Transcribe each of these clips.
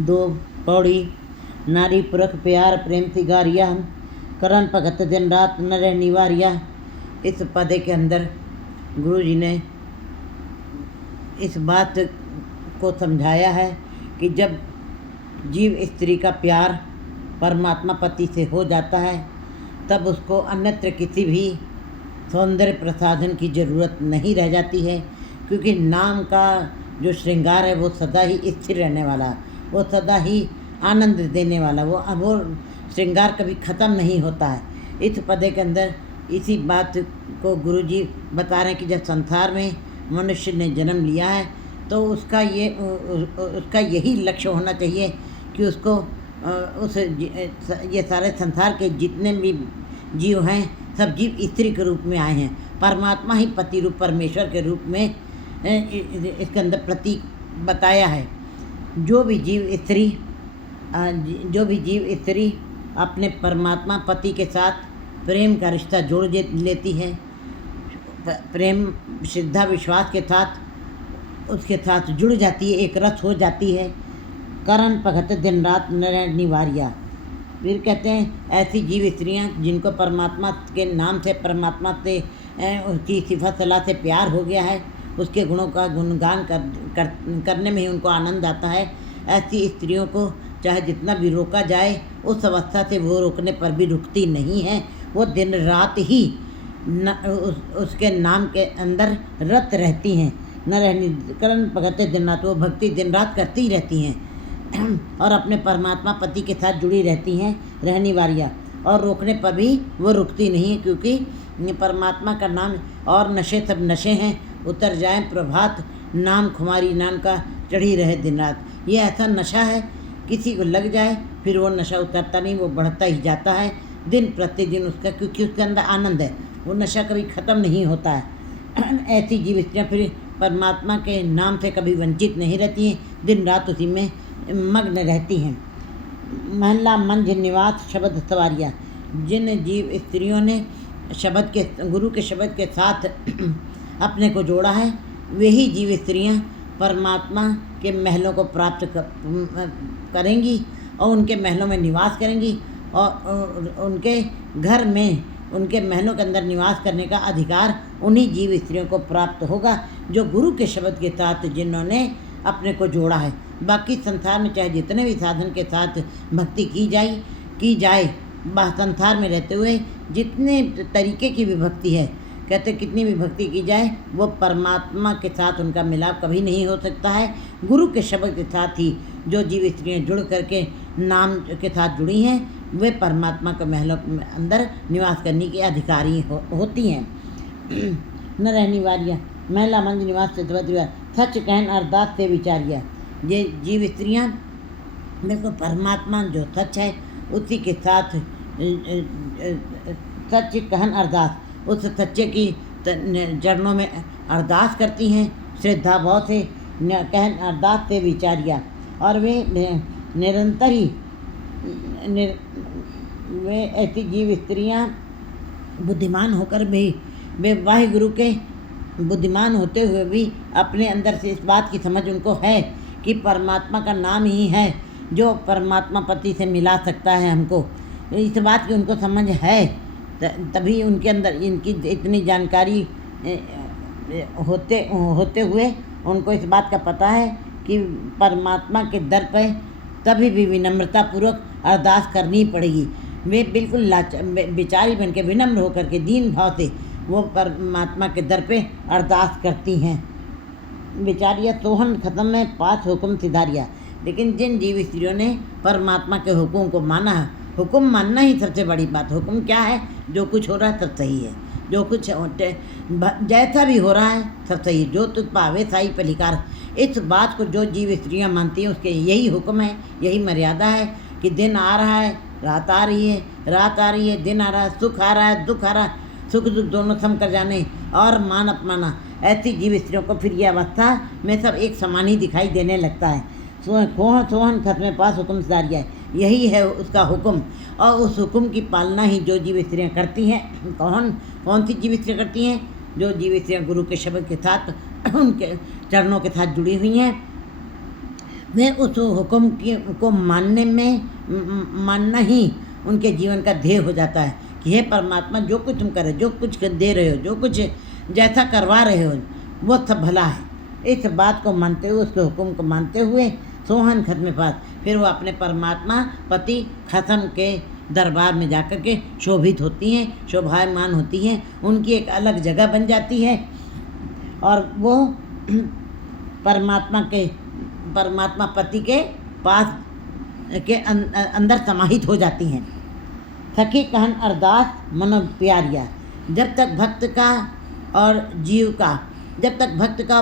दो पौड़ी नारी पुरख प्यार प्रेम सिगारिया करन भगत दिन रात न रह निवारिया। इस पदे के अंदर गुरु जी ने इस बात को समझाया है कि जब जीव स्त्री का प्यार परमात्मा पति से हो जाता है तब उसको अन्यत्र किसी भी सौंदर्य प्रसाधन की ज़रूरत नहीं रह जाती है, क्योंकि नाम का जो श्रृंगार है वो सदा ही स्थिर रहने वाला, वो सदा ही आनंद देने वाला, वो श्रृंगार कभी ख़त्म नहीं होता है। इस पदे के अंदर इसी बात को गुरु जी बता रहे हैं कि जब संसार में मनुष्य ने जन्म लिया है तो उसका यही लक्ष्य होना चाहिए कि उसको ये सारे संसार के जितने भी जीव हैं सब जीव स्त्री के रूप में आए हैं। परमात्मा ही पति रूप परमेश्वर के रूप में इसके अंदर प्रतीक बताया है। जो भी जीव स्त्री अपने परमात्मा पति के साथ प्रेम का रिश्ता जोड़ लेती है, प्रेम श्रद्धा विश्वास के साथ उसके साथ जुड़ जाती है, एक रस हो जाती है। करण भगत दिन रात न निवारिया। फिर कहते हैं ऐसी जीव स्त्रियाँ जिनको परमात्मा के नाम से, परमात्मा से उसकी सिफत सलाह से प्यार हो गया है, उसके गुणों का गुणगान करने में ही उनको आनंद आता है, ऐसी स्त्रियों को चाहे जितना भी रोका जाए उस अवस्था से वो रोकने पर भी रुकती नहीं है। वो दिन रात ही उसके नाम के अंदर रत रहती हैं। न रहनी करण भगत दिन रात, वो भक्ति दिन रात करती ही रहती हैं और अपने परमात्मा पति के साथ जुड़ी रहती हैं, रहनी वारिया, और रोकने पर भी वो रुकती नहीं है, क्योंकि परमात्मा का नाम और नशे सब नशे हैं, उतर जाए प्रभात नाम खुमारी नाम का चढ़ी रहे दिन रात। ये ऐसा नशा है किसी को लग जाए फिर वो नशा उतरता नहीं, वो बढ़ता ही जाता है दिन प्रतिदिन उसका, क्योंकि उसके अंदर आनंद है, वो नशा कभी ख़त्म नहीं होता है। ऐसी जीव स्त्रियाँ फिर परमात्मा के नाम से कभी वंचित नहीं रहती हैं, दिन रात उसी में मग्न रहती हैं। महला मंझ निवास शब्द सवारिया। जिन जीव स्त्रियों ने गुरु के शब्द के साथ अपने को जोड़ा है, वही जीव स्त्रियाँ परमात्मा के महलों को प्राप्त करेंगी और उनके महलों में निवास करेंगी, और उनके घर में, उनके महलों के अंदर निवास करने का अधिकार उन्हीं जीव स्त्रियों को प्राप्त होगा जो गुरु के शब्द के साथ जिन्होंने अपने को जोड़ा है। बाकी संसार में चाहे जितने भी साधन के साथ भक्ति की जाए संसार में रहते हुए जितने तरीके की भी भक्ति है, कहते कितनी भी भक्ति की जाए वो परमात्मा के साथ उनका मिलाप कभी नहीं हो सकता है। गुरु के शब्द के साथ ही जो जीव स्त्रियाँ जुड़ करके नाम के साथ जुड़ी हैं वे परमात्मा के महलों के अंदर निवास करने की अधिकारी होती हैं। न रहनी वारिया महिला मंज निवास से सच कहन अरदास से विचारिया। ये जीव स्त्रियाँ बिल्कुल परमात्मा जो सच है उसी के साथ सच कहन अरदास, उस सच्चे की चरणों में अरदास करती हैं, श्रद्धा भाव से कहन अरदास से विचारिया। और वे निरंतर ही वे ऐसी जीव स्त्रियाँ बुद्धिमान होकर भी, वे वाहे गुरु के बुद्धिमान होते हुए भी अपने अंदर से इस बात की समझ उनको है कि परमात्मा का नाम ही है जो परमात्मा पति से मिला सकता है हमको, इस बात की उनको समझ है, तभी उनके अंदर इनकी इतनी जानकारी होते हुए उनको इस बात का पता है कि परमात्मा के दर पर तभी भी विनम्रतापूर्वक अरदास करनी पड़ेगी। वे बिल्कुल बेचारी बन के विनम्र होकर के दीन भाव से वो परमात्मा के दर पे अरदास करती हैं। बेचारिया सोहन ख़त्म है पास हुक्म सिधारिया। लेकिन जिन जीव स्त्रियों ने परमात्मा के हुक्म को माना है, हुक्म मानना ही सबसे बड़ी बात। हुक्म क्या है? जो कुछ हो रहा है सब सही है, जो कुछ जैसा भी हो रहा है सब सही है, जो तुझ पावे साई पलिकार। इस बात को जो जीव स्त्रियाँ मानती हैं उसके यही हुक्म है, यही मर्यादा है कि दिन आ रहा है, रात आ रही है, रात आ रही है, दिन आ रहा है, सुख आ रहा है, दुख आ रहा है, सुख दुख दोनों सम कर जाने और मान अपमाना। ऐसी जीव स्त्रियों को फिर यह अवस्था में सब एक समान ही दिखाई देने लगता है। सोहन खत्म पास हुक्म सिधारिया है, यही है उसका हुक्म। और उस हुक्म की पालना ही जो जीव स्त्रियाँ करती हैं, कौन सी जीव स्त्रियाँ करती हैं? जो जीव स्त्रियाँ गुरु के शब्द के साथ उनके चरणों के साथ जुड़ी हुई हैं, वे उस हुक्म को मानना ही उनके जीवन का ध्येय हो जाता है कि हे परमात्मा, जो कुछ तुम कर रहे हो, जो कुछ दे रहे हो, जो कुछ जैसा करवा रहे हो, वो सब भला है। इस बात को मानते हुए, उसके हुक्म को मानते हुए सोहन खत्म पास फिर वो अपने परमात्मा पति खत्म के दरबार में जाकर के शोभित होती हैं, शोभायमान होती हैं। उनकी एक अलग जगह बन जाती है और वो परमात्मा पति के पास के अंदर समाहित हो जाती हैं। सखी कहन अरदास मनो प्यारिया। जब तक भक्त का और जीव का, जब तक भक्त का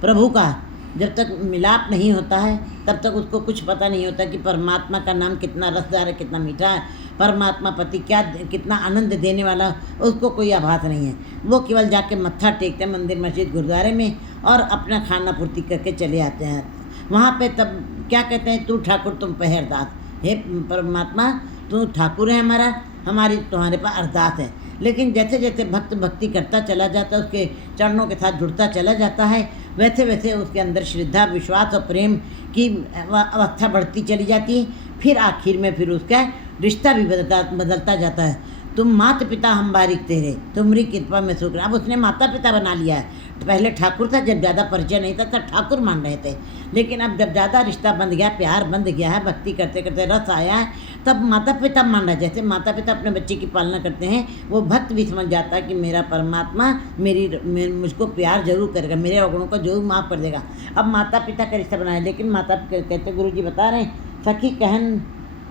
प्रभु का जब तक मिलाप नहीं होता है, तब तक उसको कुछ पता नहीं होता कि परमात्मा का नाम कितना रसदार है, कितना मीठा है, परमात्मा पति कितना आनंद देने वाला, उसको कोई आभास नहीं है। वो केवल जाके मत्था टेकते हैं मंदिर मस्जिद गुरुद्वारे में और अपना खाना पूर्ति करके चले आते हैं। वहाँ पे तब क्या कहते हैं, तू ठाकुर तुम पे अरदास, हे परमात्मा तू ठाकुर है हमारा, हमारी तुम्हारे पास अरदास है। लेकिन जैसे जैसे भक्त भक्ति करता चला जाता है, उसके चरणों के साथ जुड़ता चला जाता है, वैसे वैसे उसके अंदर श्रद्धा, विश्वास और प्रेम की अवस्था बढ़ती चली जाती है। फिर आखिर में फिर उसका रिश्ता भी बदलता जाता है। तुम माता पिता हम बारिक तेरे, तुम्हारी कृपा में शुक्र। अब उसने माता पिता बना लिया है। पहले ठाकुर था, जब ज़्यादा परिचय नहीं था तब ठाकुर मान रहे थे, लेकिन अब जब ज़्यादा रिश्ता बंध गया, प्यार बंध गया है, भक्ति करते करते रस आया है, तब माता पिता मान रहा है। जैसे माता पिता अपने बच्चे की पालना करते हैं, वो भक्त भी समझ जाता है कि मेरा परमात्मा मुझको प्यार जरूर करेगा, मेरे अवगुणों को जरूर माफ़ कर देगा। अब माता पिता का रिश्ता बनाए, लेकिन माता कहते गुरु जी बता रहे हैं,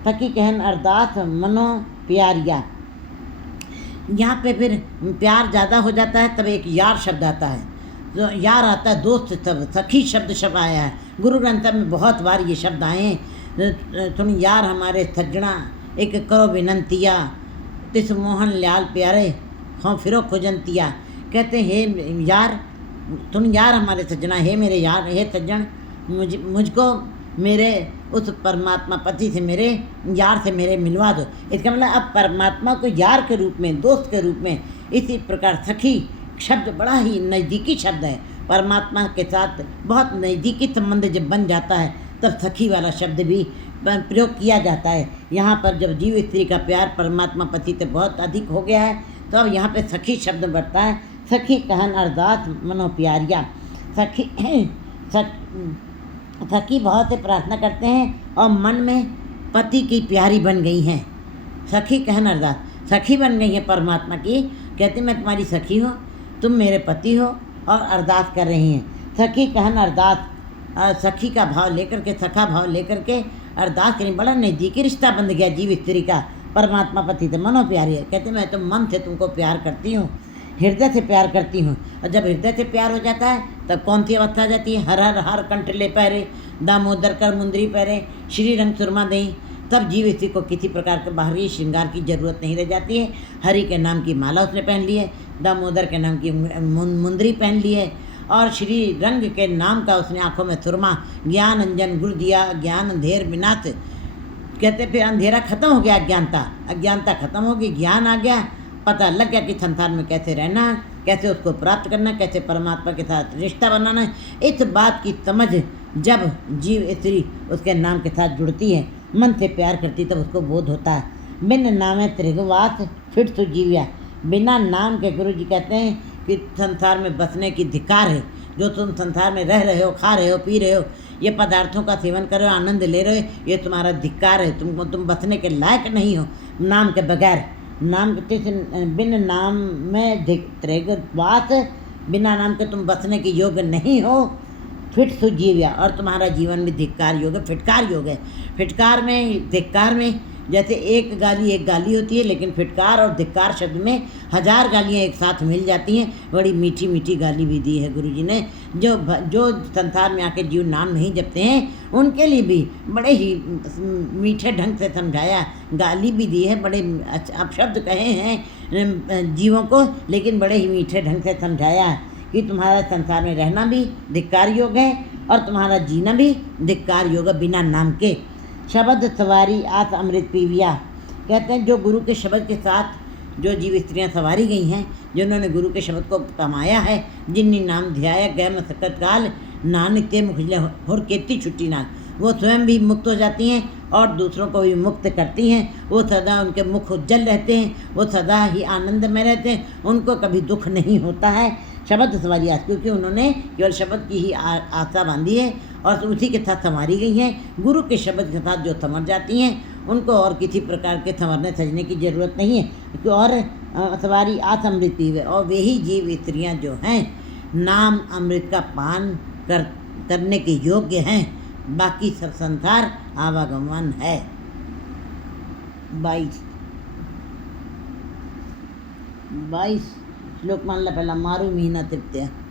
सखी कहन अरदास मनो प्यारिया। यहाँ पे फिर प्यार ज़्यादा हो जाता है, तब एक यार शब्द आता है। जो यार आता है, दोस्त तब सखी शब्द आया है। गुरु ग्रंथ में बहुत बार ये शब्द आए हैं। तुम यार हमारे सज्जना, एक करो विनंतिया, तिस मोहन लाल प्यारे हाँ फिरो खुजंतिया। कहते हे यार, तुम यार हमारे सज्जना, हे मेरे यार, हे सज्जन, मुझको मेरे उस परमात्मा पति से, मेरे यार से मेरे मिलवा दो। इसका मतलब अब परमात्मा को यार के रूप में, दोस्त के रूप में, इसी प्रकार सखी शब्द बड़ा ही नज़दीकी शब्द है। परमात्मा के साथ बहुत नज़दीकी संबंध जब बन जाता है, तब सखी वाला शब्द भी प्रयोग किया जाता है। यहाँ पर जब जीव स्त्री का प्यार परमात्मा पति से बहुत अधिक हो गया है, तो अब यहाँ पे सखी शब्द बढ़ता है। सखी कहन अरदास मनो प्यारिया। सखी बहुत से प्रार्थना करते हैं और मन में पति की प्यारी बन गई हैं। सखी कहन अरदास, सखी बन गई है परमात्मा की। कहते मैं तुम्हारी सखी हूँ, तुम मेरे पति हो और अरदास कर रही हैं। सखी कहन अरदास, सखी का भाव लेकर के, सखा भाव लेकर के अरदास करें। बड़ा नज़दीकी रिश्ता बन गया जीव स्त्री का परमात्मा पति से। मनो प्यारी है। कहते मैं तो मन से तुमको प्यार करती हूँ, हृदय से प्यार करती हूँ। और जब हृदय से प्यार हो जाता है, तब कौन सी अवस्था आ जाती है, हर हर हर कंठ ले पैरे, दामोदर कर मुंदरी पैरे, श्री रंग सुरमा दई। तब जीव स्त्री को किसी प्रकार के बाहरी श्रृंगार की जरूरत नहीं रह जाती है। हरि के नाम की माला उसने पहन ली है, दामोदर के नाम की मुंदरी पहन ली है, और श्री रंग के नाम का उसने आंखों में सुरमा, ज्ञान अंजन गुरु दिया, ज्ञान अंधेर विनाश। कहते फिर अंधेरा खत्म हो गया, अज्ञानता खत्म हो गई, ज्ञान आ गया, पता लग गया कि संसार में कैसे रहना है, कैसे उसको प्राप्त करना है, कैसे परमात्मा के साथ रिश्ता बनाना है। इस बात की समझ जब जीव स्त्री उसके नाम के साथ जुड़ती है, मन से प्यार करती, तब उसको बोध होता है। बिन नामे त्रिगवास फिर तो जीविया। बिना नाम के गुरु जी कहते हैं कि संसार में बसने की धिक्कार है। जो तुम संसार में रह रहे हो, खा रहे हो, पी रहे हो, ये पदार्थों का सेवन कर रहे हो, आनंद ले रहे हो, ये तुम्हारा धिक्कार है। तुम बसने के लायक नहीं हो नाम के बगैर। नाम बिन नाम में त्रिगवास, बिना नाम के तुम बसने के योग्य नहीं हो। फिट सुजीव्या, और तुम्हारा जीवन भी धिक्कार योग है, फिटकार योग है। फिटकार में, धिक्कार में जैसे एक गाली होती है, लेकिन फिटकार और धिक्कार शब्द में 1000 गालियाँ एक साथ मिल जाती हैं। बड़ी मीठी मीठी गाली भी दी है गुरु जी ने। जो संसार में आके जीव नाम नहीं जपते हैं, उनके लिए भी बड़े ही मीठे ढंग से समझाया, गाली भी दी है, बड़े अपशब्द कहे हैं जीवों को, लेकिन बड़े ही मीठे ढंग से समझाया है कि तुम्हारा संसार में रहना भी धिक्कार योग है और तुम्हारा जीना भी धिक्कार योग है बिना नाम के। शब्द सवारी आस अमृत पीविया। कहते हैं जो गुरु के शब्द के साथ जो जीव स्त्रियाँ सवारी गई हैं, जिन्होंने गुरु के शब्द को कमाया है, जिनने नाम ध्याया गए मशक्कत काल, नानक ते मुखले होर केती छुट्टी नाल, वो स्वयं भी मुक्त हो जाती हैं और दूसरों को भी मुक्त करती हैं। वो सदा उनके मुख उज्जवल रहते हैं, वो सदा ही आनंद में रहते हैं, उनको कभी दुख नहीं होता है। शब्द सवारी आस, क्योंकि उन्होंने केवल शब्द की ही आशा बांधी है और उसी के साथ संवारी गई हैं। गुरु के शब्द के साथ जो संवर जाती हैं उनको और किसी प्रकार के संवरने सजने की ज़रूरत नहीं है, क्योंकि और सवारी आस अमृत पीवे, और वे ही जीव स्त्रियाँ जो हैं नाम अमृत का पान करने के योग्य हैं। बाकी सब संसार आवागमन है। 22 श्लोक मान ला पहला, मारू मीना तृप्त्या।